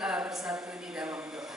kita bersatu di dalam doa.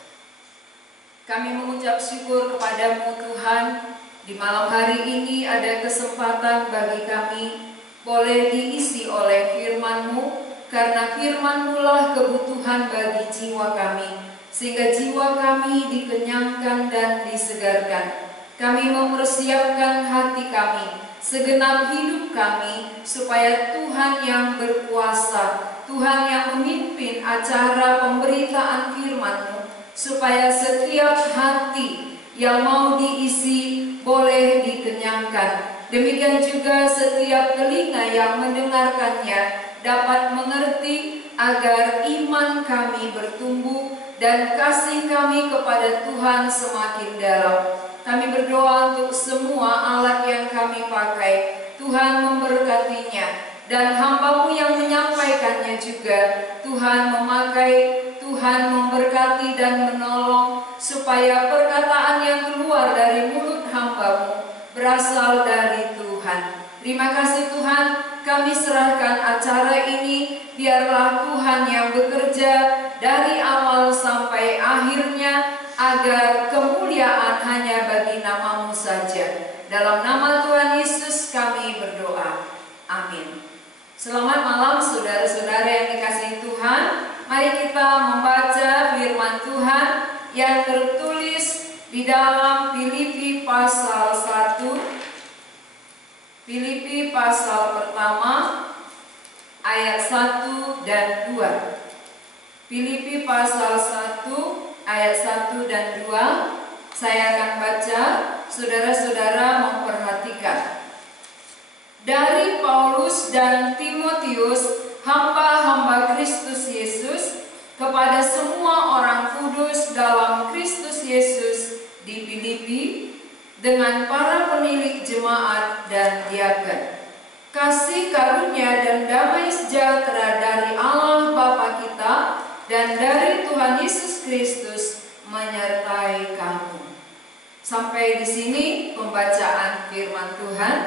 Kami mengucap syukur kepadamu Tuhan, di malam hari ini ada kesempatan bagi kami boleh diisi oleh firman-Mu, karena firman-Mu lah kebutuhan bagi jiwa kami, sehingga jiwa kami dikenyangkan dan disegarkan. Kami mempersiapkan hati kami, segenap hidup kami, supaya Tuhan yang berkuasa, Tuhan yang memimpin acara pemberitaan firman-Mu, supaya setiap hati yang mau diisi boleh dikenyangkan. Demikian juga setiap telinga yang mendengarkannya dapat mengerti, agar iman kami bertumbuh dan kasih kami kepada Tuhan semakin dalam. Kami berdoa untuk semua alat yang kami pakai, Tuhan memberkatinya, dan hamba-Mu yang menyampaikannya juga, Tuhan memakai, Tuhan memberkati dan menolong, supaya perkataan yang keluar dari mulut hamba-Mu berasal dari Tuhan. Terima kasih Tuhan, kami serahkan acara ini, biarlah Tuhan yang bekerja dari awal sampai akhirnya, agar kemuliaan hanya bagi nama-Mu saja. Dalam nama Tuhan Yesus kami berdoa. Amin. Selamat malam saudara-saudara yang dikasihi Tuhan. Mari kita membaca firman Tuhan yang tertulis di dalam Filipi pasal 1. Filipi pasal pertama ayat 1 dan 2. Filipi pasal 1 ayat 1 dan 2. Saya akan baca, saudara-saudara memperhatikan. Dari Paulus dan Timotius, hamba-hamba Kristus Yesus, kepada semua orang kudus dalam Kristus Yesus di Filipi, dengan para penilik jemaat dan diaken. Kasih karunia dan damai sejahtera dari Allah Bapa kita dan dari Tuhan Yesus Kristus menyertai kamu. Sampai di sini pembacaan firman Tuhan.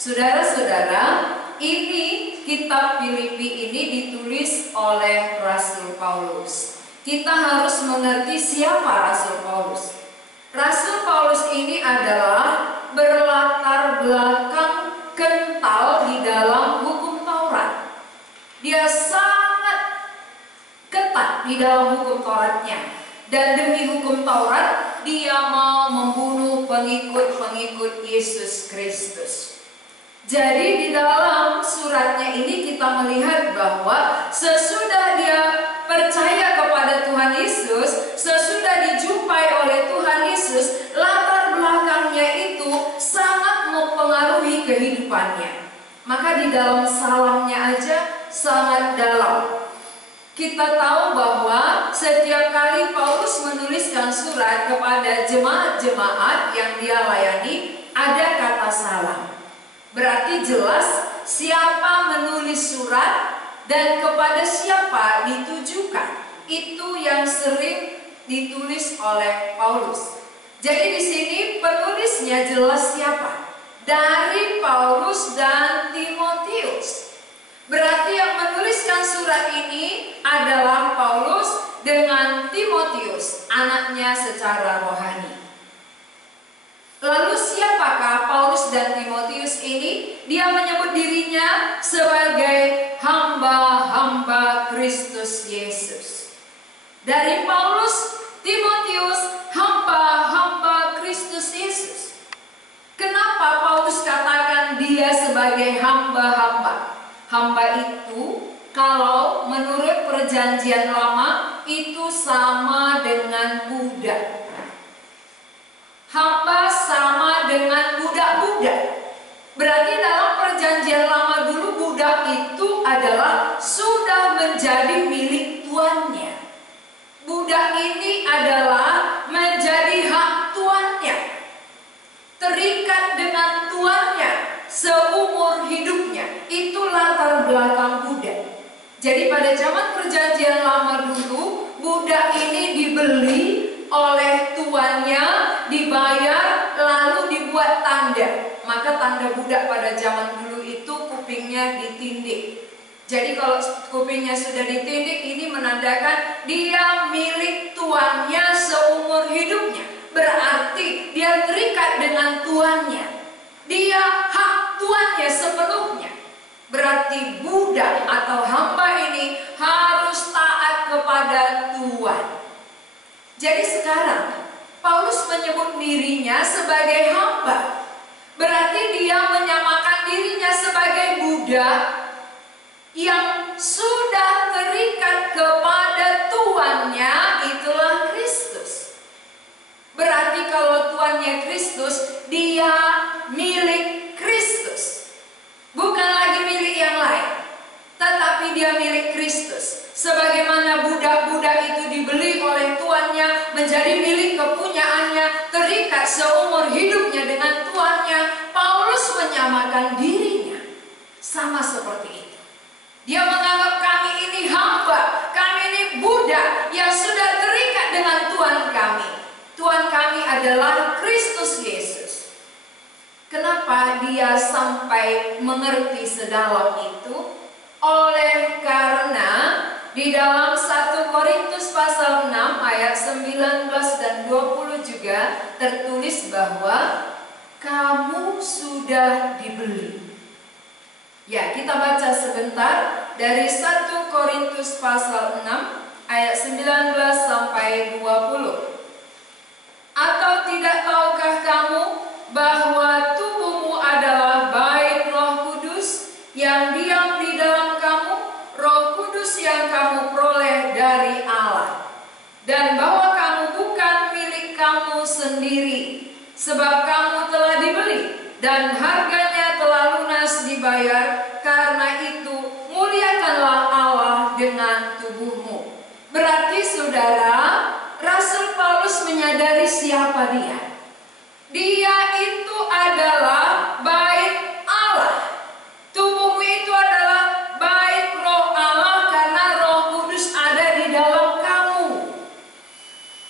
Saudara-saudara, ini kitab Filipi ini ditulis oleh Rasul Paulus. Kita harus mengerti siapa Rasul Paulus. Rasul Paulus ini adalah berlatar belakang kental di dalam hukum Taurat. Dia sangat ketat di dalam hukum Tauratnya. Dan demi hukum Taurat, dia mau membunuh pengikut-pengikut Yesus Kristus. Jadi di dalam suratnya ini kita melihat bahwa sesudah dia percaya kepada Tuhan Yesus, sesudah dijumpai oleh Tuhan Yesus, latar belakangnya itu sangat mempengaruhi kehidupannya. Maka di dalam salamnya aja sangat dalam. Kita tahu bahwa setiap kali Paulus menuliskan surat kepada jemaat-jemaat yang dia layani, ada kata salam. Berarti jelas siapa menulis surat dan kepada siapa ditujukan. Itu yang sering ditulis oleh Paulus. Jadi di sini penulisnya jelas siapa? Dari Paulus dan Timotius. Berarti yang menuliskan surat ini adalah Paulus dengan Timotius, anaknya secara rohani. Lalu siapakah Paulus dan Timotius ini? Dia menyebut dirinya sebagai hamba-hamba Kristus Yesus. Dari Paulus, Timotius, hamba-hamba Kristus Yesus. Kenapa Paulus katakan dia sebagai hamba-hamba? Hamba itu, kalau menurut perjanjian lama, itu sama dengan budak. Hamba sama dengan budak-budak. Berarti dalam perjanjian lama dulu, budak itu adalah sudah menjadi milik tuannya. Budak ini adalah menjadi hak tuannya, terikat dengan tuannya seumur hidupnya. Itu latar belakang budak. Jadi pada zaman perjanjian lama dulu, budak ini dibeli oleh tuannya, dibayar, lalu dibuat tanda. Maka tanda budak pada zaman dulu itu kupingnya ditindik. Jadi kalau kupingnya sudah ditindik, ini menandakan dia tuannya. Dia hak tuannya sepenuhnya. Berarti budak atau hamba ini harus taat kepada Tuhan. Jadi sekarang Paulus menyebut dirinya sebagai hamba. Berarti dia menyamakan dirinya sebagai budak yang sudah terikat kepada tuannya, itulah Kristus. Berarti kalau tuannya Kristus, dia milik Kristus. Bukan lagi milik yang lain, tetapi dia milik Kristus. Sebagaimana budak-budak itu dibeli oleh tuannya, menjadi milik kepunyaannya, terikat seumur hidupnya dengan tuannya, Paulus menyamakan dirinya sama seperti itu. Dia menganggap kami ini hamba, kami ini budak yang sudah terikat dengan Tuhan kami. Tuhan kami adalah Kristus Yesus. Kenapa dia sampai mengerti sedalam itu? Oleh karena di dalam 1 Korintus pasal 6 ayat 19 dan 20 juga tertulis bahwa kamu sudah dibeli. Ya, kita baca sebentar dari 1 Korintus pasal 6 ayat 19 sampai 20. Atau tidak tahukah kamu bahwa tubuhmu adalah bait Roh Kudus yang diam di dalam kamu, Roh Kudus yang kamu peroleh dari Allah, dan bahwa kamu bukan milik kamu sendiri, sebab kamu telah dibeli dan harganya telah lunas dibayar. Karena itu muliakanlah Allah dengan tubuhmu. Berarti saudara, Rasul Paulus menyadari siapa dia. Dia itu adalah bait Allah. Tubuhmu itu adalah bait Roh Allah, karena Roh Kudus ada di dalam kamu.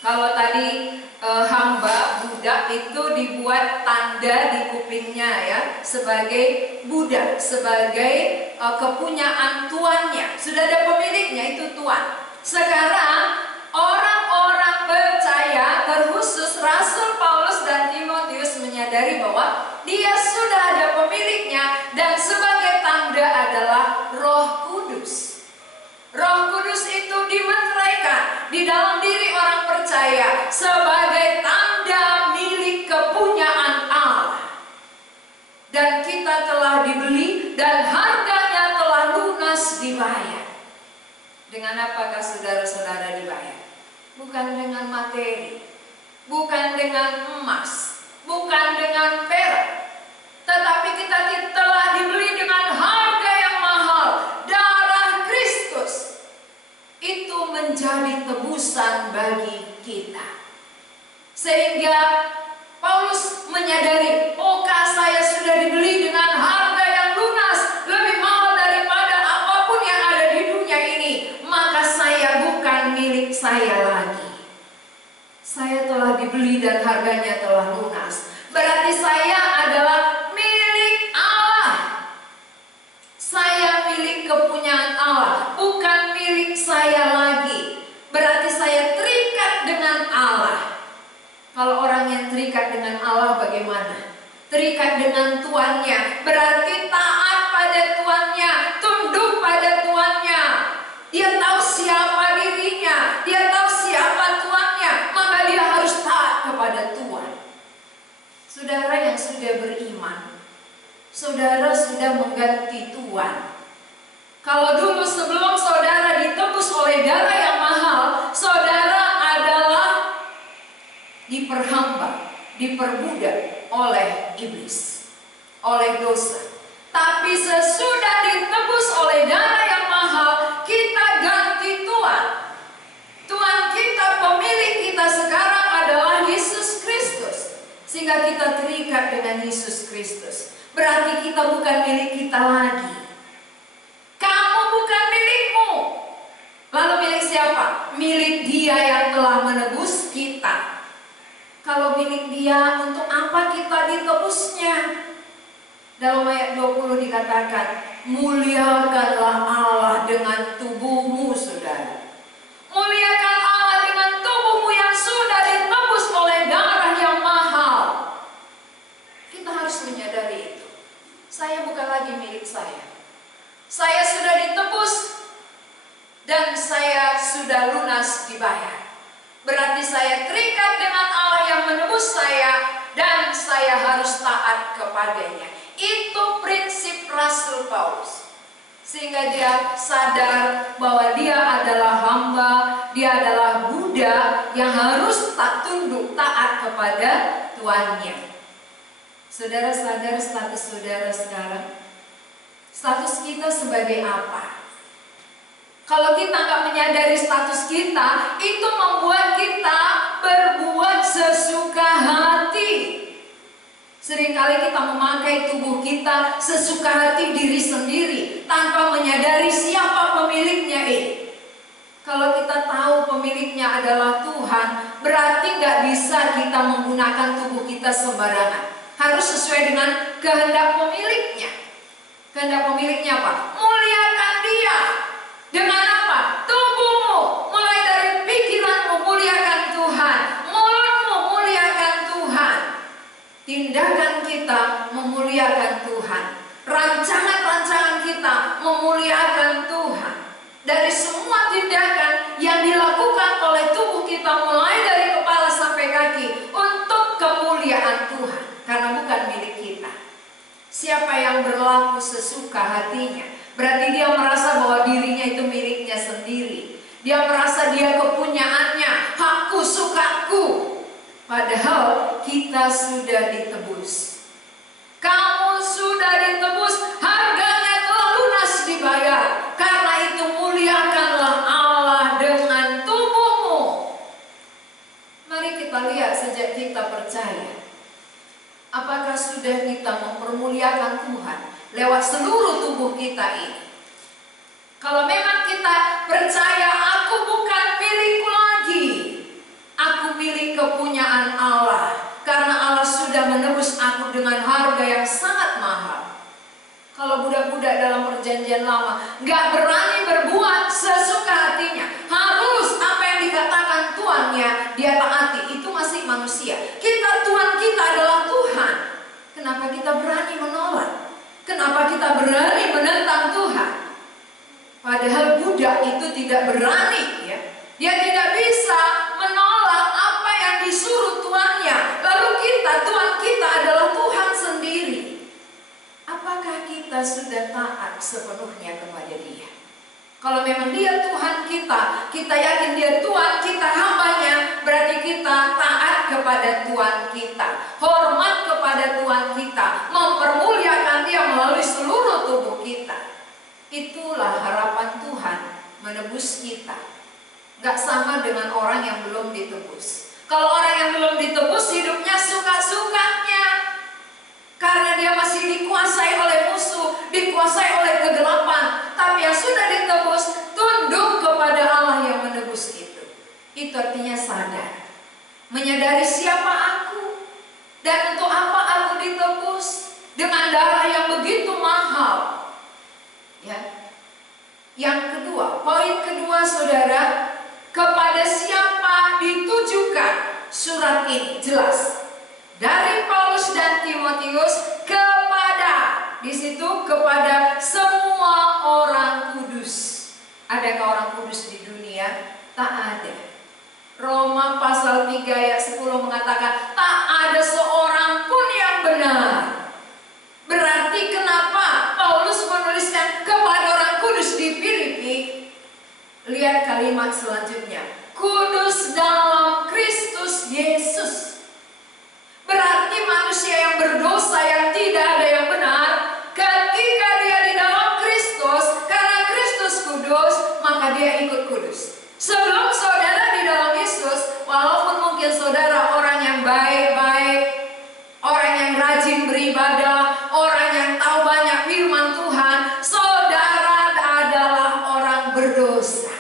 Kalau tadi hamba, budak itu dibuat tanda di kupingnya ya, sebagai budak, sebagai kepunyaan tuannya. Sudah ada pemiliknya, itu tuan. Sekarang orang-orang percaya, terkhusus Rasul Paulus dan Timotius, menyadari bahwa dia sudah ada pemiliknya, dan sebagai tanda adalah Roh Kudus. Roh Kudus itu dimeteraikan di dalam diri orang percaya sebagai tanda milik kepunyaan Allah. Dan kita telah dibeli dan harganya telah lunas dibayar. Dengan apakah saudara-saudara dibayar? Bukan dengan materi, bukan dengan emas, bukan dengan perak, tetapi kita telah dibeli dengan harga yang mahal, darah Kristus. Itu menjadi tebusan bagi kita. Sehingga Paulus menyadari, ohkah saya sudah dibeli dengan harga yang lunas, lebih mahal daripada apapun yang ada di dunia ini. Maka saya bukan milik saya lagi. Saya telah dibeli dan harganya telah lunas. Berarti saya adalah milik Allah. Saya milik kepunyaan Allah, bukan milik saya lagi. Berarti saya terikat dengan Allah. Kalau orang yang terikat dengan Allah bagaimana? Terikat dengan tuannya, berarti taat pada tuannya, tunduk pada tuannya. Dia tahu siapa dirinya, dia tahu siapa tuannya, maka dia harus taat kepada Tuhan. Saudara yang sudah beriman, saudara sudah mengganti Tuhan. Kalau dulu sebelum saudara ditebus oleh darah yang mahal, saudara adalah diperhamba, diperbudak oleh iblis, oleh dosa. Tapi sesudah ditebus oleh darah yang mahal, kita ganti Tuhan. Tuhan kita, pemilik kita sekarang adalah Yesus Kristus. Sehingga kita terikat dengan Yesus Kristus. Berarti kita bukan milik kita lagi. Kamu bukan milikmu. Lalu milik siapa? Milik Dia yang telah menebus kita. Kalau milik Dia, untuk apa kita ditebusnya? Dalam ayat 20 dikatakan, muliakanlah Allah dengan tubuhmu, saudara. Muliakan Allah dengan tubuhmu yang sudah ditebus oleh darah yang mahal. lunas dibayar. Berarti saya terikat dengan Allah yang menebus saya dan saya harus taat kepadanya. Itu prinsip Rasul Paulus. Sehingga dia sadar bahwa dia adalah hamba, dia adalah budak yang harus tunduk taat kepada tuannya. Saudara sadar status saudara sekarang? Status kita sebagai apa? Kalau kita nggak menyadari status kita, itu membuat kita berbuat sesuka hati. Seringkali kita memakai tubuh kita sesuka hati diri sendiri tanpa menyadari siapa pemiliknya ini. Kalau kita tahu pemiliknya adalah Tuhan, berarti nggak bisa kita menggunakan tubuh kita sembarangan. Harus sesuai dengan kehendak pemiliknya. Kehendak pemiliknya apa? Muliakan dia. Dengan apa? Tubuhmu. Mulai dari pikiranmu muliakan Tuhan. Mulutmu muliakan Tuhan. Tindakan kita memuliakan Tuhan. Rancangan-rancangan kita memuliakan Tuhan. Dari semua tindakan yang dilakukan oleh tubuh kita mulai dari kepala sampai kaki untuk kemuliaan Tuhan. Karena bukan milik kita. Siapa yang berlaku sesuka hatinya, berarti dia merasa bahwa dirinya itu miliknya sendiri. Dia merasa dia kepunyaannya, hakku, sukaku. Padahal kita sudah ditebus. Kamu sudah ditebus, harganya telah lunas dibayar. Karena itu muliakanlah Allah dengan tubuhmu. Mari kita lihat sejak kita percaya. Apakah sudah kita mempermuliakan Tuhan lewat seluruh tubuh kita ini? Kalau memang kita percaya aku bukan milikku lagi, aku milik kepunyaan Allah, karena Allah sudah menebus aku dengan harga yang sangat mahal. Kalau budak-budak dalam perjanjian lama nggak berani berbuat sesuka hatinya, harus apa yang dikatakan tuannya dia taati, itu masih manusia. Tuhan kita adalah Tuhan. Kenapa kita berani menolak? Kenapa kita berani menentang Tuhan? Padahal budak itu tidak berani, ya. Dia tidak bisa menolak apa yang disuruh tuannya. Lalu Tuhan kita adalah Tuhan sendiri. Apakah kita sudah taat sepenuhnya kepada Dia? Kalau memang Dia Tuhan kita yakin Dia Tuhan kita, hambanya, berarti kita taat kepada Tuhan kita, hormat kepada Tuhan kita, mempermuliakan Dia melalui seluruh tubuh kita. Itulah harapan Tuhan menebus kita. Gak sama dengan orang yang belum ditebus. Kalau orang yang belum ditebus hidupnya suka-sukanya, karena dia masih dikuasai oleh musuh, dikuasai oleh kegelapan. Tapi yang sudah ditebus, tunduk kepada Allah yang menebus itu. Itu artinya sadar, menyadari siapa aku dan untuk apa aku ditebus dengan darah yang begitu mahal. Ya. Yang kedua, poin kedua saudara, kepada siapa ditujukan surat ini? Jelas. Dari Paulus dan Timotius kepada, di situ kepada semua orang kudus. Adakah orang kudus di dunia? Tak ada. Roma pasal 3 ayat 10 mengatakan tak ada seorang pun yang benar. Berarti kenapa Paulus menuliskan kepada orang kudus di Filipi? Lihat kalimat selanjutnya. Kudus dalam Kristus Yesus. Berarti manusia yang berdosa, yang tidak ada yang benar, ketika dia di dalam Kristus, karena Kristus kudus, maka dia ikut kudus. Sebelum saudara di dalam Yesus, walaupun mungkin saudara orang yang baik-baik, orang yang rajin beribadah, orang yang tahu banyak firman Tuhan, saudara adalah orang berdosa.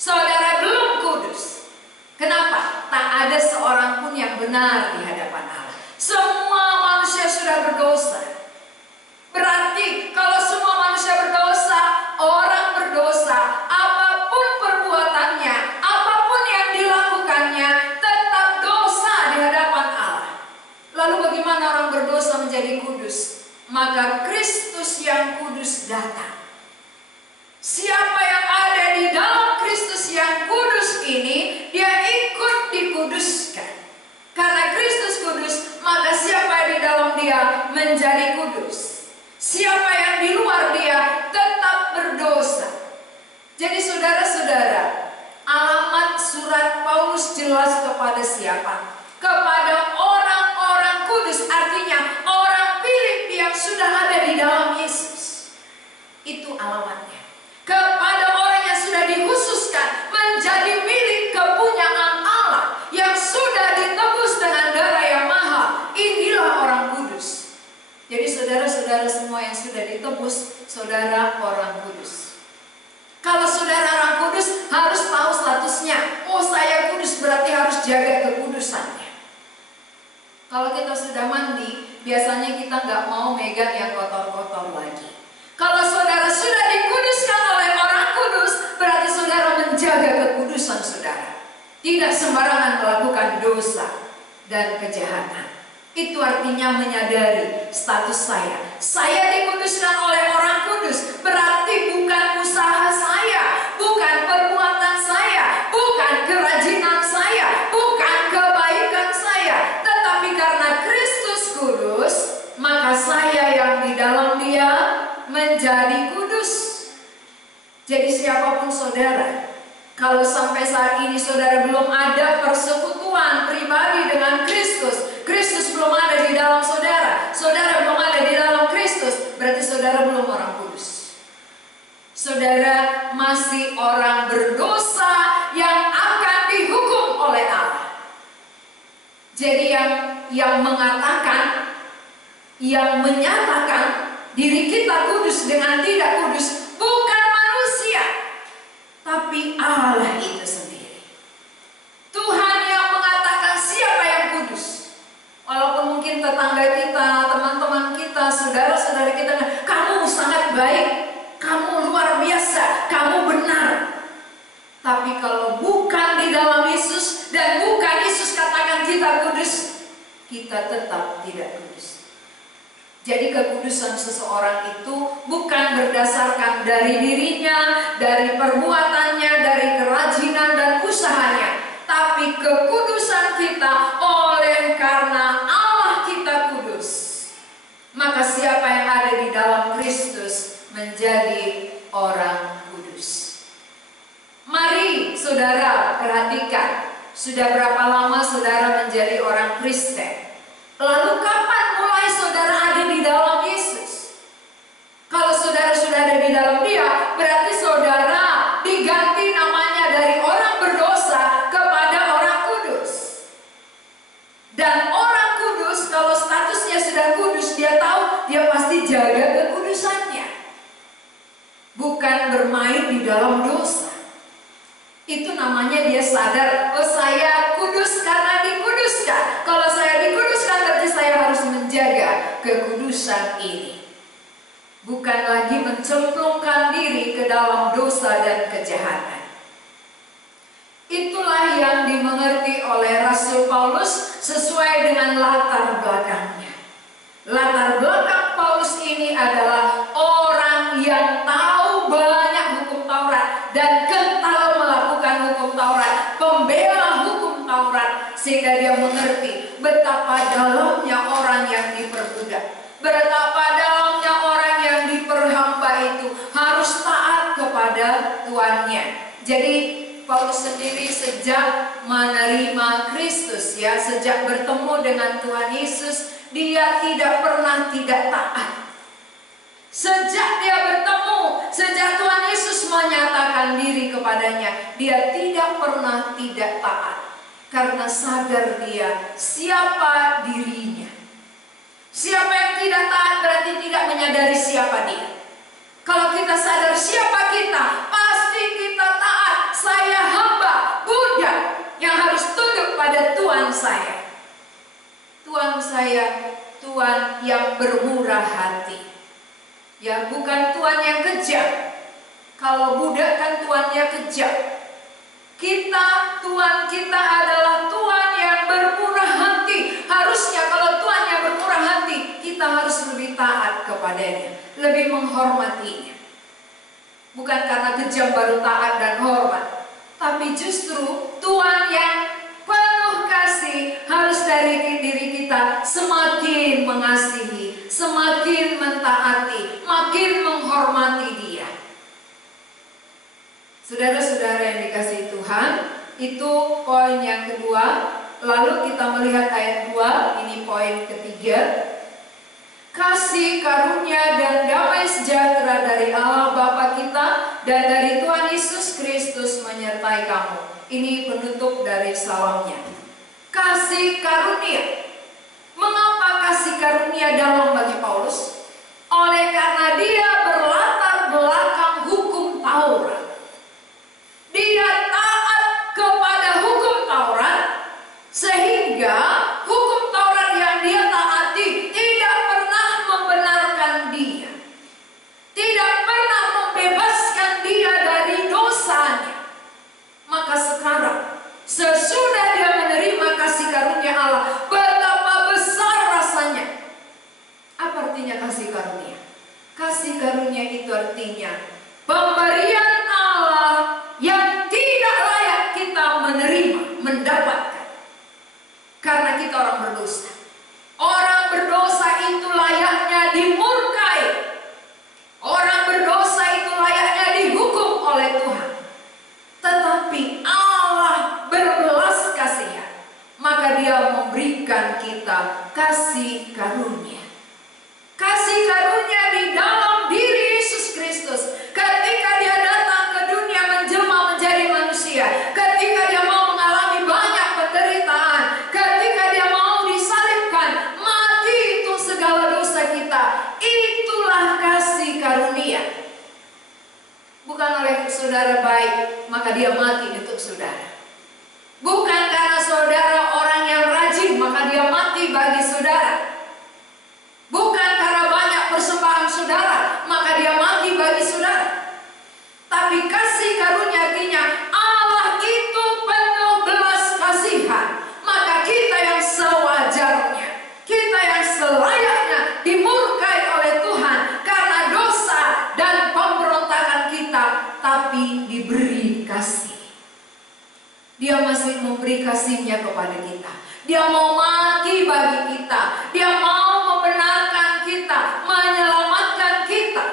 Saudara belum kudus. Kenapa? Tak ada seorang pun yang benar di hadapan Allah. Semua manusia sudah berdosa. Berarti kalau semua manusia berdosa, orang berdosa, apapun perbuatannya, apapun yang dilakukannya, tetap dosa di hadapan Allah. Lalu bagaimana orang berdosa menjadi kudus? Maka Kristus yang kudus datang. Siapa yang ada di dalam Kristus yang kudus menjadi kudus. Siapa yang di luar dia tetap berdosa. Jadi saudara-saudara, alamat surat Paulus jelas kepada siapa? Kepada orang-orang kudus, artinya orang Filipi yang sudah ada di dalam Yesus. Itu alamatnya. Kepada orang yang sudah dikhususkan menjadi milik kepunyaan Allah, yang sudah ditebus dengan darah yang mahal. Inilah orang kudus. Jadi saudara-saudara semua yang sudah ditebus, saudara orang kudus. Kalau saudara orang kudus, harus tahu statusnya. Oh, saya kudus, berarti harus jaga kekudusannya. Kalau kita sudah mandi, biasanya kita nggak mau megang yang kotor-kotor lagi. Kalau saudara sudah dikuduskan oleh orang kudus, berarti saudara menjaga kekudusan saudara. Tidak sembarangan melakukan dosa dan kejahatan. Itu artinya menyadari status saya. Saya dikuduskan oleh orang kudus, berarti bukan usaha saya, bukan perbuatan saya, bukan kerajinan saya, bukan kebaikan saya, tetapi karena Kristus kudus, maka saya yang di dalam Dia menjadi kudus. Jadi siapapun saudara, kalau sampai saat ini saudara belum ada persekutuan pribadi dengan Kristus, Kristus belum ada di dalam saudara, saudara belum ada di dalam Kristus, berarti saudara belum orang kudus. Saudara masih orang berdosa yang akan dihukum oleh Allah. Jadi yang mengatakan, yang menyatakan diri kita kudus dengan tidak kudus bukan manusia, tapi Allah itu sendiri. Tuhan yang mengatakan siapa yang kudus. Walaupun mungkin tetangga kita, teman-teman kita, saudara-saudara kita, kamu sangat baik, kamu luar biasa, kamu benar. Tapi kalau bukan di dalam Yesus dan bukan Yesus katakan kita kudus, kita tetap tidak kudus. Jadi kekudusan seseorang itu bukan berdasarkan dari dirinya, dari perbuatannya, dari kerajinan dan usahanya, tapi kekudusan kita oleh karena Allah kita kudus. Maka siapa yang ada di dalam Kristus menjadi orang kudus. Mari saudara perhatikan, sudah berapa lama saudara menjadi orang Kristen? Lalu kapan mulai saudara ada di dalam Yesus? Kalau saudara sudah ada di dalam Dia, berarti saudara diganti namanya dari orang berdosa kepada orang kudus. Dan orang kudus, kalau statusnya sudah kudus, dia tahu dia pasti jaga kekudusannya. Bukan bermain di dalam dosa. Itu namanya dia sadar, oh saya kudus karena dikuduskan. Kalau saya dikuduskan berarti saya harus menjaga kekudusan ini. Bukan lagi mencemplungkan diri ke dalam dosa dan kejahatan. Itulah yang dimengerti oleh Rasul Paulus sesuai dengan latar belakangnya. Latar belakang Paulus ini adalah orang yang tahu banyak hukum Taurat dan kental melakukan hukum Taurat, pembela hukum Taurat, sehingga dia mengerti betapa dalamnya orang yang diperbudak, betapa dalamnya orang yang diperhamba itu harus taat kepada tuannya. Jadi Paulus sendiri sejak menerima Kristus, ya, sejak bertemu dengan Tuhan Yesus, dia tidak pernah tidak taat. Sejak dia bertemu, sejak Tuhan Yesus menyatakan diri kepadanya, dia tidak pernah tidak taat. Karena sadar dia siapa dirinya. Siapa yang tidak taat berarti tidak menyadari siapa dia. Kalau kita sadar siapa kita, pasti kita taat. Saya hamba, budak yang harus tunduk pada Tuhan saya. Tuhan saya, Tuhan yang bermurah hati. Ya, bukan Tuhan yang kejam. Kalau budak kan tuannya kejam. Tuhan kita adalah Tuhan yang bermurah hati. Harusnya kalau Tuhan yang bermurah hati, kita harus lebih taat kepadanya, lebih menghormatinya. Bukan karena kejam baru taat dan hormat, tapi justru Tuhan yang penuh kasih harus dari diri kita semakin mengasihi, semakin mentaati, makin menghormati Dia. Saudara-saudara yang dikasihi Tuhan, itu poin yang kedua. Lalu kita melihat ayat 2, ini poin ketiga. Kasih karunia dan damai sejahtera dari Allah Bapa kita dan dari Tuhan Yesus Kristus menyertai kamu. Ini penutup dari salamnya. Kasih karunia. Mengapa kasih karunia dalam bagi Paulus? Oleh karena dia berlatar belakang hukum Taurat. Dia taat kepada hukum Taurat, sehingga hukum Taurat yang dia taati tidak pernah membenarkan dia, tidak pernah membebaskan dia dari dosanya. Maka sekarang, sesudah dia menerima kasih karunia Allah, betapa besar rasanya. Apa artinya kasih karunia? Kasih karunia itu artinya pemberian Allah yang tidak layak kita menerima, mendapatkan. Karena kita orang berdosa. Orang berdosa itu layaknya dimurkai. Orang berdosa itu layaknya dihukum oleh Tuhan. Tetapi Allah berbelas kasihan, maka Dia memberikan kita kasih karunia. Kasih karunia di dalam diri Yesus Kristus. Ketika Dia datang ke dunia menjelma menjadi manusia, ketika Dia mau mengalami banyak penderitaan, ketika Dia mau disalibkan, mati untuk segala dosa kita, itulah kasih karunia. Bukan oleh saudara baik, maka Dia mati untuk saudara. Bukan karena saudara orang yang rajin, maka Dia mati bagi saudara. Bukan karena banyak persembahan saudara, maka Dia mati bagi saudara. Tapi kasih karunia artinya Allah itu penuh belas kasihan. Maka kita yang sewajarnya, kita yang selayaknya dimurkai oleh Tuhan karena dosa dan pemberontakan kita, tapi diberi kasih. Dia masih memberi kasih-Nya kepada kita. Dia mau mati bagi kita. Dia mau membenarkan kita, menyelamatkan kita.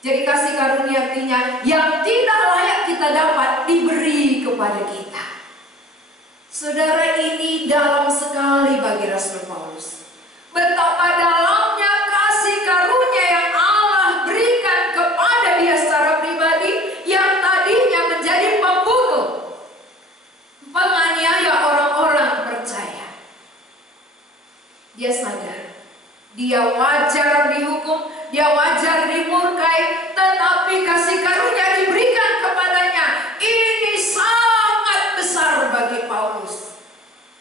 Jadi kasih karunia artinya yang tidak layak kita dapat diberi kepada kita. Saudara, ini dalam sekali bagi Rasul Paulus. Betapa dalamnya kasih karunia yang Allah berikan kepada dia secara pribadi, yang tadinya menjadi pembunuh, penganiaya orang-orang percaya. Dia sadar, dia wajar dihukum, dia wajar dimurkai, tetapi kasih karunia diberikan kepadanya. Ini sangat besar bagi Paulus,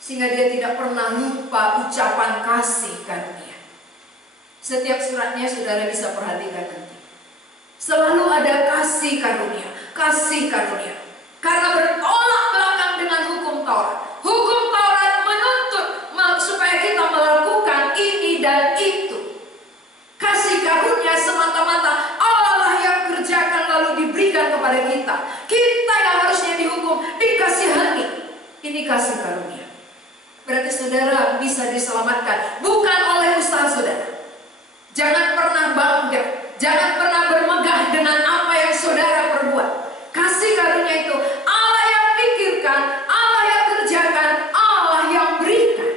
sehingga dia tidak pernah lupa ucapan kasih karunia. Setiap suratnya saudara bisa perhatikan nanti, selalu ada kasih karunia, kasih karunia. Karena bertolak belakang dengan hukum Taurat. Hukum Taurat menuntut supaya kita melakukan ini dan itu. Kasih karunia semata-mata Allah yang kerjakan lalu diberikan kepada kita. Kita yang harusnya dihukum, dikasihani. Ini kasih karunia. Berarti saudara bisa diselamatkan bukan oleh usaha saudara. Jangan pernah bangga, jangan pernah bermegah dengan apa yang saudara perbuat. Kasih karunia itu Allah yang pikirkan, Allah yang kerjakan, Allah yang berikan.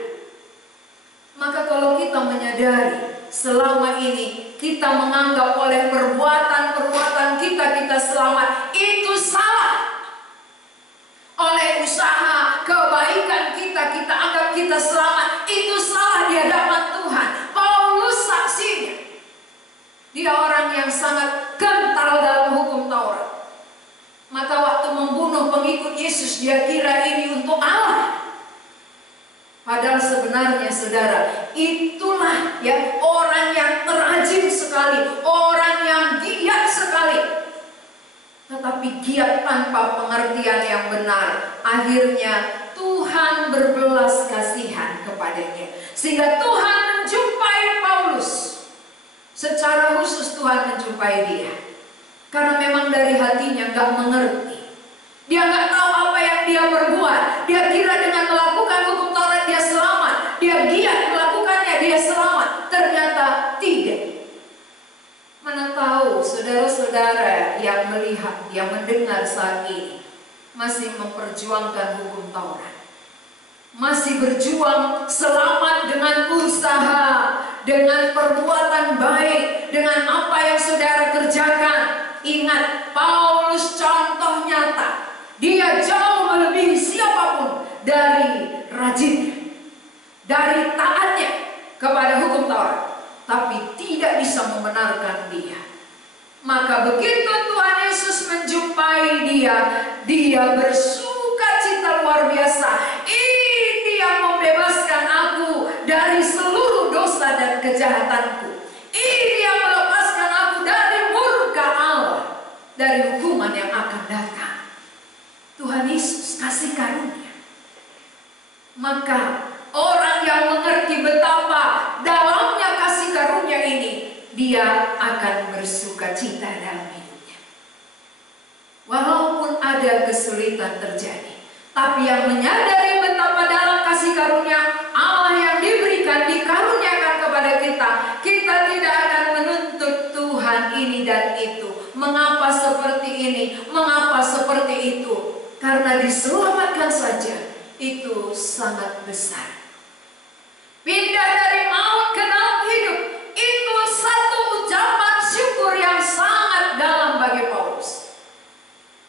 Maka kalau kita menyadari selama ini kita menganggap oleh perbuatan-perbuatan kita selamat, itu salah. Oleh usaha kebaikan kita anggap kita selamat, itu salah di hadapan Tuhan. Paulus saksinya. Dia orang yang sangat kental dalam hukum Taurat. Maka waktu membunuh pengikut Yesus, dia kira ini untuk Allah. Padahal sebenarnya saudara, itulah ya orang yang rajin sekali, orang yang giat sekali. Tetapi giat tanpa pengertian yang benar, akhirnya Tuhan berbelas kasihan kepadanya. Sehingga Tuhan menjumpai Paulus. Secara khusus Tuhan menjumpai dia. Karena memang dari hatinya gak mengerti. Dia gak tahu apa yang dia perbuat. Dia kira dengan melakukan hukum Taurat dia selamat. Dia giat melakukannya, dia selamat. Ternyata saudara yang melihat, yang mendengar saat ini masih memperjuangkan hukum Taurat, masih berjuang selamat dengan usaha, dengan perbuatan baik, dengan apa yang saudara kerjakan. Ingat, Paulus contoh nyata. Dia jauh melebihi siapapun dari rajinnya, dari taatnya kepada hukum Taurat, tapi tidak bisa membenarkan dia. Maka begitu Tuhan Yesus menjumpai dia, dia bersuka cita luar biasa. Ini yang membebaskan aku dari seluruh dosa dan kejahatanku. Ini yang melepaskan aku dari murka Allah, dari hukuman yang akan datang. Tuhan Yesus kasih karunia. Maka orang yang mengerti betapa dalamnya kasih karunia ini, dia akan bersuka cita dalam hidupnya. Walaupun ada kesulitan terjadi, tapi yang menyadari betapa dalam kasih karunia Allah yang diberikan, dikaruniakan kepada kita, kita tidak akan menuntut Tuhan ini dan itu. Mengapa seperti ini? Mengapa seperti itu? Karena diselamatkan saja itu sangat besar. Pindah dari maut ke dalam hidup, itu satu ucapan syukur yang sangat dalam bagi Paulus.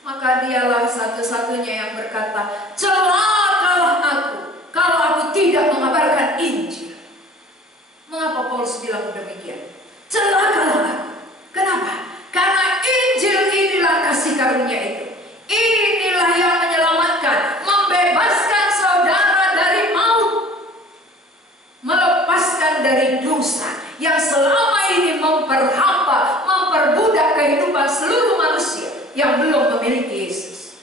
Maka dialah satu-satunya yang berkata, celakalah aku kalau aku tidak mengabarkan Injil. Mengapa Paulus bilang demikian? Celakalah aku. Kenapa? Karena Injil inilah kasih karunia itu. Inilah yang menyelamatkan, membebaskan saudara dari maut, melepaskan dari dosa yang selama ini memperhamba, memperbudak kehidupan seluruh manusia yang belum memiliki Yesus.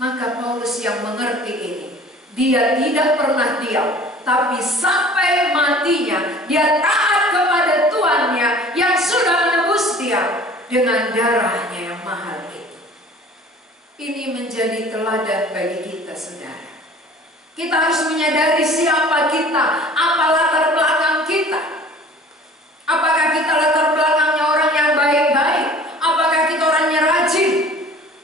Maka Paulus yang mengerti ini, dia tidak pernah diam, tapi sampai matinya dia taat kepada Tuhannya yang sudah menebus dia dengan darahnya yang mahal itu. Ini menjadi teladan bagi kita, saudara. Kita harus menyadari siapa kita, apa latar belakang kita. Apakah kita latar belakangnya orang yang baik-baik? Apakah kita orang yang rajin?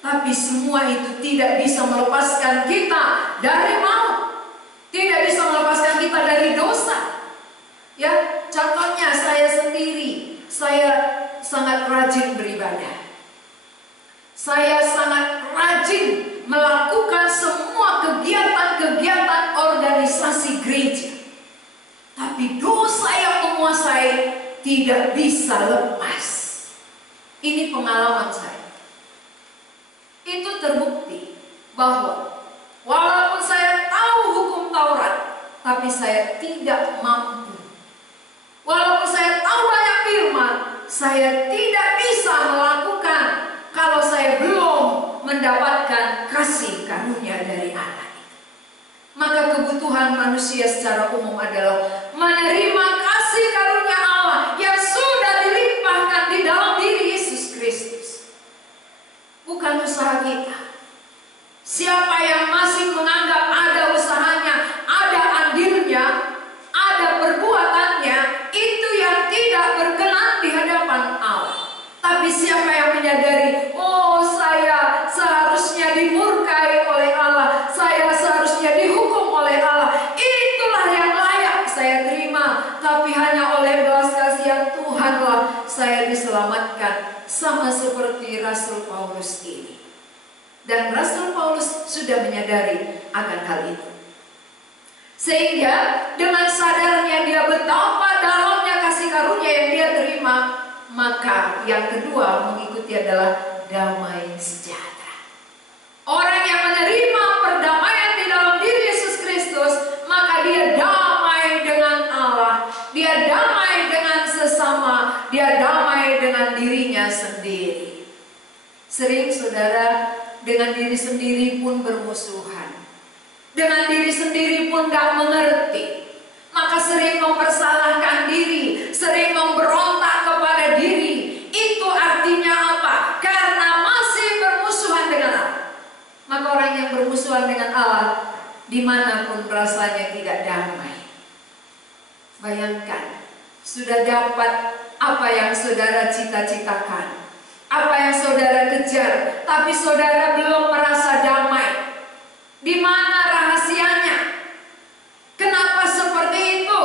Tapi semua itu tidak bisa melepaskan kita dari maut, tidak bisa melepaskan kita dari dosa. Ya, contohnya saya sendiri, saya sangat rajin beribadah. Saya sangat rajin melakukan semua kegiatan-kegiatan organisasi gereja. Tapi dosa yang menguasai tidak bisa lepas. Ini pengalaman saya. Itu terbukti bahwa walaupun saya tahu hukum Taurat, tapi saya tidak mampu. Walaupun saya tahu banyak firman, saya tidak bisa melakukan kalau saya belum mendapatkan kasih karunia dari Allah. Maka kebutuhan manusia secara umum adalah menerima kasih karunia Allah yang sudah dilimpahkan di dalam diri Yesus Kristus. Bukan usaha kita. Siapa yang masih menganggap ada usahanya, ada andilnya, ada perbuatannya, itu yang tidak berkenan di hadapan Allah. Tapi siapa yang menyadari, oh saya seharusnya dimurkai oleh Allah, saya seharusnya dihukum oleh Allah, itulah yang layak saya terima. Tapi hanya oleh belas kasihan Tuhanlah saya diselamatkan. Sama seperti Rasul Paulus ini. Dan Rasul Paulus sudah menyadari akan hal itu. Sehingga dengan sadarnya dia betapa dalamnya kasih karunia yang dia terima, maka yang kedua mengikuti adalah damai sejahtera. Orang yang menerima perdamaian di dalam diri Yesus Kristus, maka dia damai dengan Allah, dia damai dengan sesama, dia damai dengan dirinya sendiri. Sering saudara dengan diri sendiri pun bermusuhan, dengan diri sendiri pun gak mengerti, maka sering mempersalahkan diri, sering memberontak kepada diri. Itu artinya apa? Karena masih bermusuhan dengan Allah. Maka orang yang bermusuhan dengan Allah, dimanapun rasanya tidak damai. Bayangkan, sudah dapat apa yang saudara cita-citakan, apa yang saudara kejar, tapi saudara belum merasa damai. Di mana rahasianya? Kenapa seperti itu?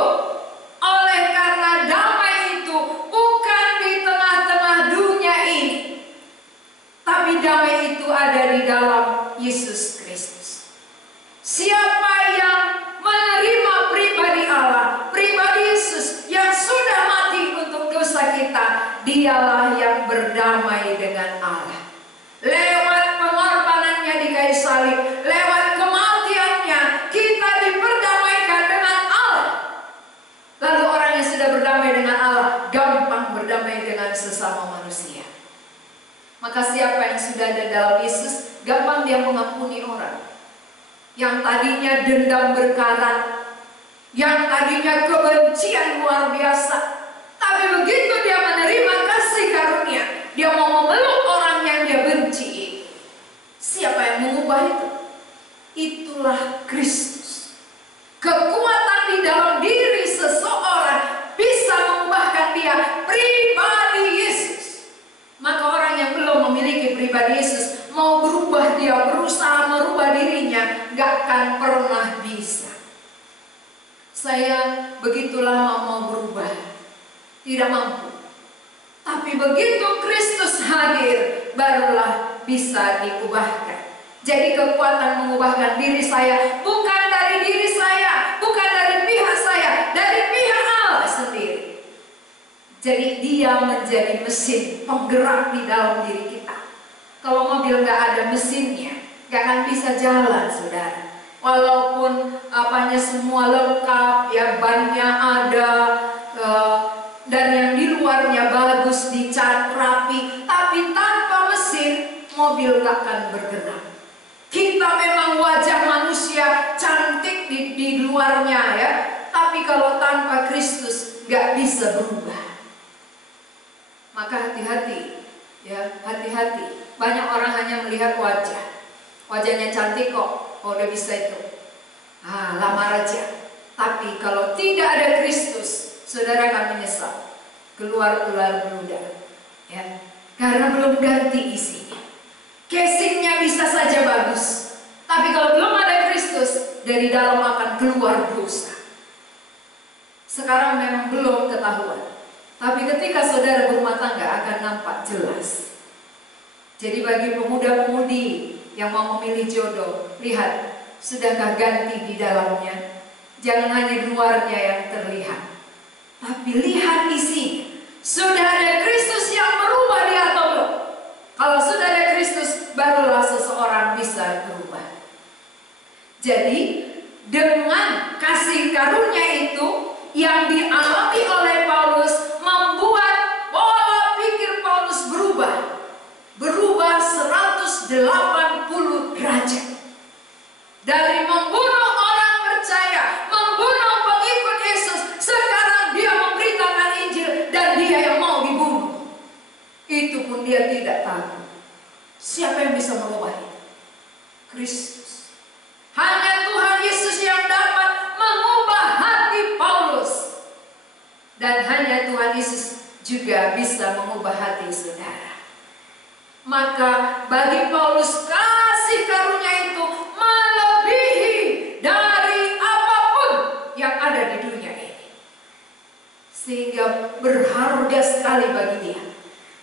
Oleh karena damai itu bukan di tengah-tengah dunia ini, tapi damai itu ada di dalam Yesus Kristus. Siapa yang menerima pribadi Allah, pribadi Yesus yang sudah mati untuk dosa kita, dialah yang berdamai dengan Allah. Lewat pengorbanannya di kayu salib, lewat kematiannya, kita diperdamaikan dengan Allah. Lalu orang yang sudah berdamai dengan Allah, gampang berdamai dengan sesama manusia. Maka siapa yang sudah ada dalam Yesus, gampang dia mengampuni orang. Yang tadinya dendam berkarat, yang tadinya kebencian luar biasa, tapi begitu dia menerima kasih karunia, dia mau memeluk orang yang dia benci. Siapa yang mengubah itu? Itulah Kristus. Kekuatan di dalam diri seseorang bisa mengubahkan dia pribadi Yesus. Maka orang yang belum memiliki pribadi Yesus, mau berubah, dia berusaha merubah dirinya, gak akan pernah bisa. Saya begitu lama mau berubah, tidak mampu. Tapi begitu Kristus hadir, barulah bisa diubahkan. Jadi kekuatan mengubahkan diri saya bukan dari diri saya, bukan dari pihak saya, dari pihak Allah sendiri. Jadi dia menjadi mesin penggerak di dalam diri kita. Kalau mobil nggak ada mesinnya, nggak akan bisa jalan, saudara. Walaupun apanya semua lengkap, ya bannya ada, dan yang di luarnya bagus, dicat rapi, tapi tanpa mesin, mobil nggak akan bergerak. Kita memang wajah manusia cantik di luarnya ya, tapi kalau tanpa Kristus nggak bisa berubah. Maka hati-hati, ya hati-hati. Banyak orang hanya melihat wajah, wajahnya cantik kok, oh udah bisa itu, lamar aja. Tapi kalau tidak ada Kristus, saudara akan menyesal, keluar ular beludak, ya, karena belum ganti isinya. Casingnya bisa saja bagus, tapi kalau belum ada Kristus, dari dalam akan keluar dosa. Sekarang memang belum ketahuan, tapi ketika saudara berumah tangga akan nampak jelas. Jadi bagi pemuda-pemudi yang mau memilih jodoh, lihat, sudahkah ganti di dalamnya? Jangan hanya luarnya yang terlihat, tapi lihat isinya. Sudah ada Kristus yang berubah dia atau belum? Kalau sudah ada Kristus, barulah seseorang bisa berubah. Jadi dengan kasih karunia itu yang dialami oleh Paulus, membuat pola pikir Paulus berubah 180 derajat. Dari membunuh orang percaya, membunuh pengikut Yesus, sekarang dia memberitakan Injil dan dia yang mau dibunuh. Itu pun dia tidak tahu. Siapa yang bisa merubah itu? Kristus. Hanya Tuhan Yesus yang dapat mengubah hati Paulus. Dan hanya Tuhan Yesus juga bisa mengubah hati saudara. Maka bagi Paulus kasih karunia itu melebihi dari apapun yang ada di dunia ini. Sehingga berharga sekali bagi dia.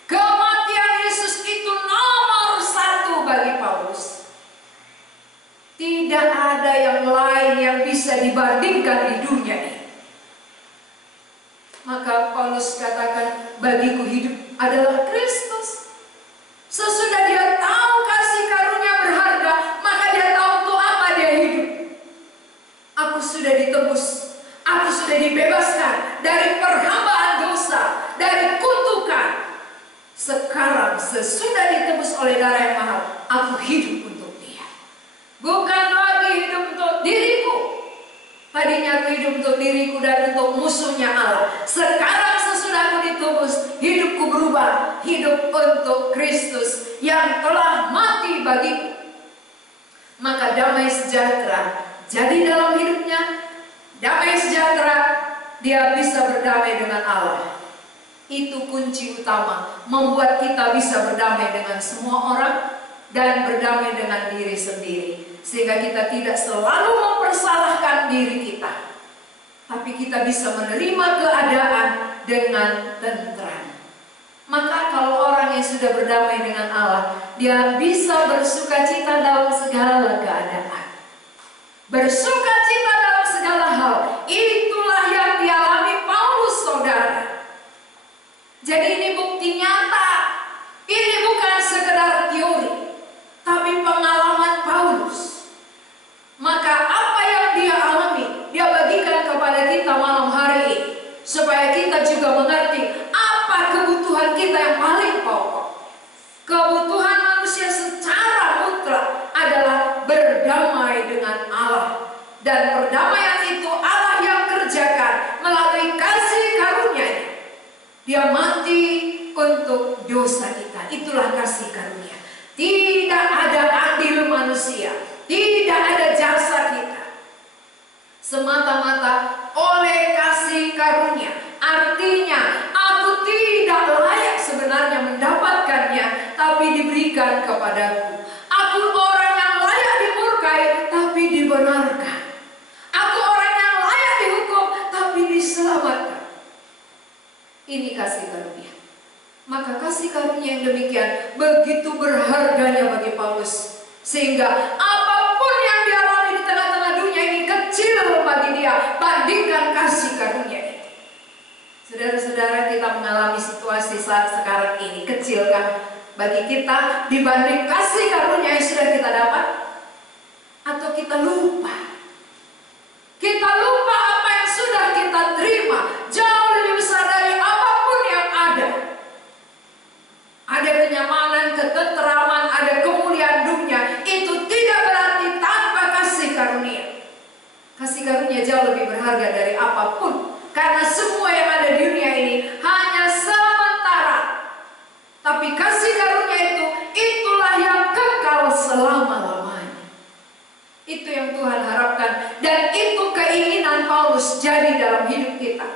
Kematian Yesus itu nomor 1 bagi Paulus. Tidak ada yang lain yang bisa dibandingkan di dunia ini. Maka Paulus katakan, bagiku hidup adalah Kristus. Sesudah dia tahu kasih karunia berharga, maka dia tahu untuk apa dia hidup. Aku sudah ditebus, aku sudah dibebaskan dari perhambaan dosa, dari kutukan. Sekarang sesudah ditebus oleh darah yang mahal, aku hidup untuk dia. Bukan lagi hidup untuk diriku. Tadinya aku hidup untuk diriku dan untuk musuhnya Allah. Sekarang sesudah aku ditebus, hidupku berubah, hidup untuk Kristus yang telah mati bagiku. Maka damai sejahtera jadi dalam hidupnya. Damai sejahtera, dia bisa berdamai dengan Allah. Itu kunci utama membuat kita bisa berdamai dengan semua orang dan berdamai dengan diri sendiri, sehingga kita tidak selalu mempersalahkan diri kita, tapi kita bisa menerima keadaan dengan tentram. Maka kalau orang yang sudah berdamai dengan Allah, dia bisa bersuka cita dalam segala keadaan. Bersuka cita dalam segala hal, itulah yang dialami Paulus, saudara. Jadi ini bukti nyata. Ini bukan sekedar teori, tapi pengalaman Paulus. Maka apa yang dia alami, dia bagikan kepada kita malam hari ini, supaya kita juga mengerti apa kebutuhan kita yang paling pokok. Kebutuhan manusia secara mutlak adalah berdamai dengan Allah. Dan perdamaian itu Allah yang kerjakan melalui kasih karunia-Nya. Dia mati untuk dosa kita. Itulah kasih karunia. Tidak ada andil manusia, tidak ada jasa kita. Semata-mata oleh kasih karunia. Artinya aku tidak layak sebenarnya mendapatkannya, tapi diberikan kepadaku. Aku orang yang layak dimurkai, tapi dibenarkan. Aku orang yang layak dihukum, tapi diselamatkan. Ini kasih karunia. Maka kasih karunia yang demikian begitu berharganya bagi Paulus, sehingga apapun yang dialami di tengah-tengah dunia ini kecil bagi dia bandingkan kasih karunia ini. Saudara-saudara, kita mengalami situasi saat sekarang ini kecil kan bagi kita dibanding kasih karunia yang sudah kita dapat? Atau kita lupa? Kita lupa apa yang sudah kita terima jauh lebih besar dari apapun yang ada. Ada kenyamanan, ketenteraman, ada kemuliaan dunia. Itu tidak berarti tanpa kasih karunia. Kasih karunia jauh lebih berharga dari apapun. Karena semua yang ada di dunia ini hanya sementara. Tapi kasih karunia itu, itulah yang kekal selama-lamanya. Itu yang Tuhan harapkan. Dan itu keinginan Paulus jadi dalam hidup kita.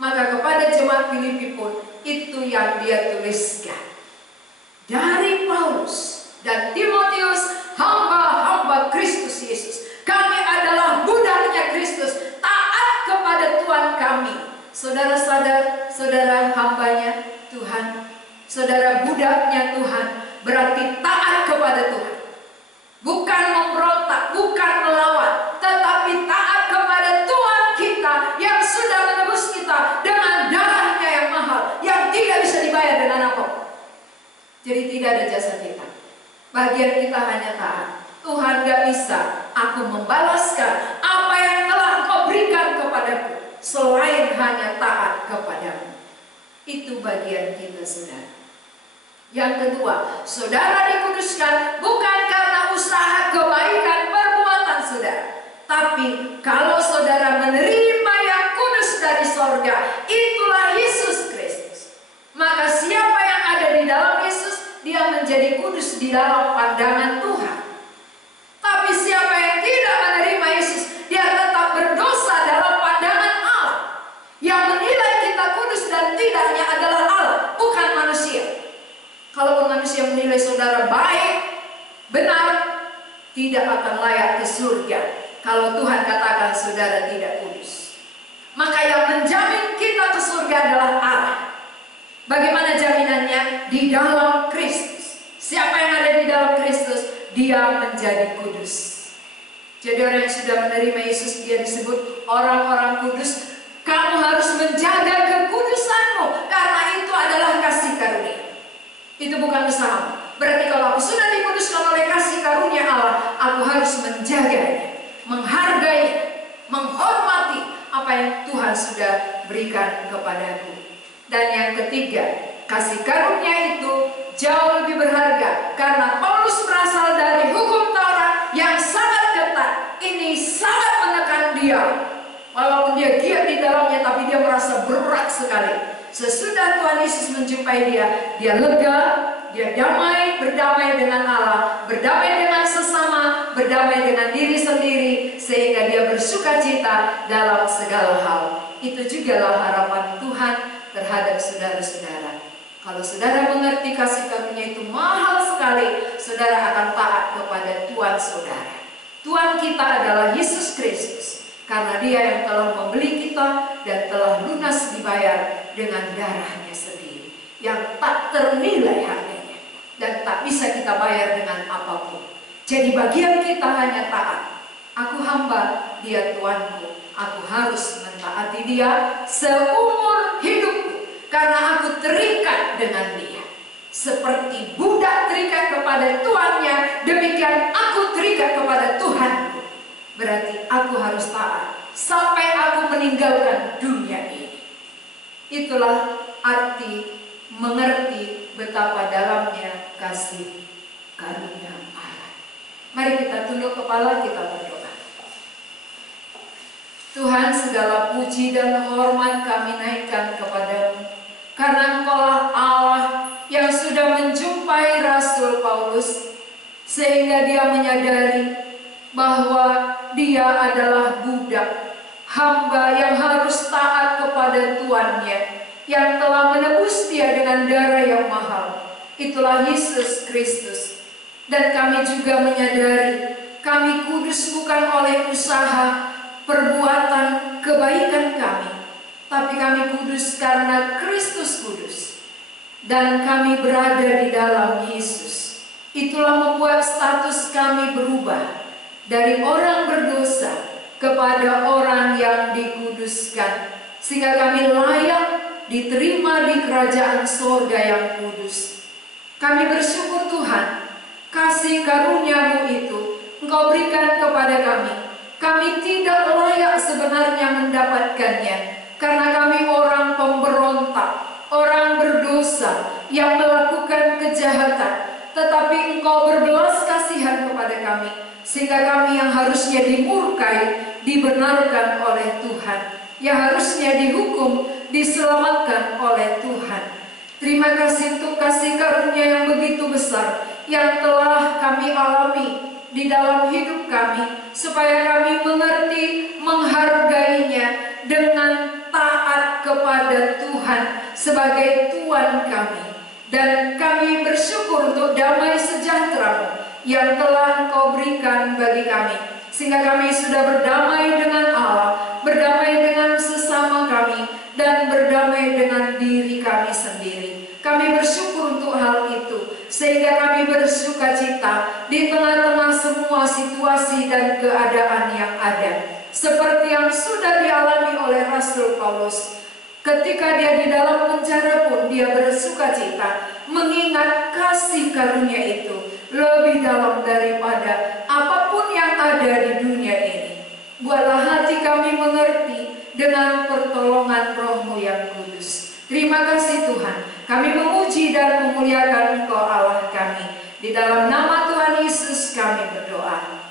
Maka kepada jemaat Filipi pun itu yang dia tuliskan. Dari Paulus dan Timotius, hamba-hamba Kristus Yesus. Kami adalah budaknya Kristus, taat kepada Tuhan kami. Saudara sadar, saudara hambanya Tuhan, saudara budaknya Tuhan, berarti taat kepada Tuhan. Bukan memberontak, bukan melawan, tetapi taat kepada Tuhan kita yang sudah menebus kita dengan darahnya yang mahal, yang tidak bisa dibayar dengan apa. Jadi tidak ada jasa kita. Bagian kita hanya taat. Tuhan gak bisa aku membalaskan apa yang telah Kau berikan kepadaku selain hanya taat kepadamu. Itu bagian kita, saudara. Yang kedua, saudara dikuduskan bukan karena usaha kebaikan perbuatan saudara, tapi kalau saudara menerima yang kudus dari sorga, itulah Yesus Kristus. Maka siapa yang ada di dalam Yesus, dia menjadi kudus di dalam pandangan Tuhan. Tapi siapa yang tidak menerima Yesus, dia tetap berdosa dalam pandangan Allah. Yang menilai kita kudus dan tidaknya adalah Allah, bukan manusia. Kalau manusia menilai saudara baik, benar, tidak akan layak ke surga. Kalau Tuhan katakan saudara tidak kudus, maka yang menjamin kita ke surga adalah Allah. Bagaimana jaminannya? Di dalam Kristus. Siapa yang ada di dalam Kristus, dia menjadi kudus. Jadi orang yang sudah menerima Yesus, dia disebut orang-orang kudus. Kamu harus menjaga kekudusanmu, karena itu adalah kasih karunia. Itu bukan usaha. Berarti kalau aku sudah dikuduskan oleh kasih karunia Allah, aku harus menjaganya, menghargai, menghormati apa yang Tuhan sudah berikan kepadaku. Dan yang ketiga, kasih karunia itu jauh lebih berharga karena Paulus berasal dari hukum Taurat yang sangat ketat. Ini sangat menekan dia. Walaupun dia giat di dalamnya, tapi dia merasa berat sekali. Sesudah Tuhan Yesus menjumpai dia lega, dia damai, berdamai dengan Allah, berdamai dengan sesama, berdamai dengan diri sendiri, sehingga dia bersuka cita dalam segala hal. Itu jugalah harapan Tuhan terhadap saudara-saudara. Kalau saudara mengerti kasih karunia itu mahal sekali, saudara akan taat kepada Tuhan saudara. Tuhan kita adalah Yesus Kristus, karena Dia yang telah membeli kita dan telah lunas dibayar dengan darahnya sendiri, yang tak ternilai harganya dan tak bisa kita bayar dengan apapun. Jadi bagian kita hanya taat. Aku hamba, Dia Tuanku. Aku harus mentaati Dia seumur hidupku, karena aku terikat dengan Dia. Seperti budak terikat kepada tuannya, demikian aku terikat kepada Tuhanku. Berarti aku harus taat sampai aku meninggalkan dunia ini. Itulah arti mengerti betapa dalamnya kasih karunia Allah. Mari kita tunduk kepala, kita berdoa. Tuhan, segala puji dan hormat kami naikkan kepadamu, karena Engkaulah Allah yang sudah menjumpai Rasul Paulus, sehingga dia menyadari bahwa dia adalah budak, hamba yang harus taat kepada tuannya, yang telah menebus dia dengan darah yang mahal. Itulah Yesus Kristus. Dan kami juga menyadari kami kudus bukan oleh usaha perbuatan kebaikan kami, tapi kami kudus karena Kristus kudus. Dan kami berada di dalam Yesus. Itulah membuat status kami berubah dari orang berdosa kepada orang yang dikuduskan, sehingga kami layak diterima di kerajaan surga yang kudus. Kami bersyukur Tuhan, kasih karunia-Mu itu Engkau berikan kepada kami. Kami tidak layak sebenarnya mendapatkannya, karena kami orang pemberontak, orang berdosa yang melakukan kejahatan. Tetapi Engkau berbelas kasihan kepada kami, sehingga kami yang harusnya dimurkai, dibenarkan oleh Tuhan, yang harusnya dihukum, diselamatkan oleh Tuhan. Terima kasih untuk kasih karunia yang begitu besar yang telah kami alami di dalam hidup kami, supaya kami mengerti, menghargainya dengan taat kepada Tuhan sebagai Tuhan kami. Dan kami bersyukur untuk damai sejahtera yang telah Engkau berikan bagi kami, sehingga kami sudah berdamai dengan Allah, berdamai dengan sesama kami, dan berdamai dengan diri kami sendiri. Kami bersyukur untuk hal itu, sehingga kami bersuka cita di tengah-tengah semua situasi dan keadaan yang ada, seperti yang sudah dialami oleh Rasul Paulus. Ketika dia di dalam penjara pun dia bersuka cita, mengingat kasih karunia itu lebih dalam daripada apapun yang ada di dunia ini. Buatlah hati kami mengerti dengan pertolongan Roh-Mu yang kudus. Terima kasih Tuhan, kami memuji dan memuliakan Engkau Allah kami. Di dalam nama Tuhan Yesus kami berdoa.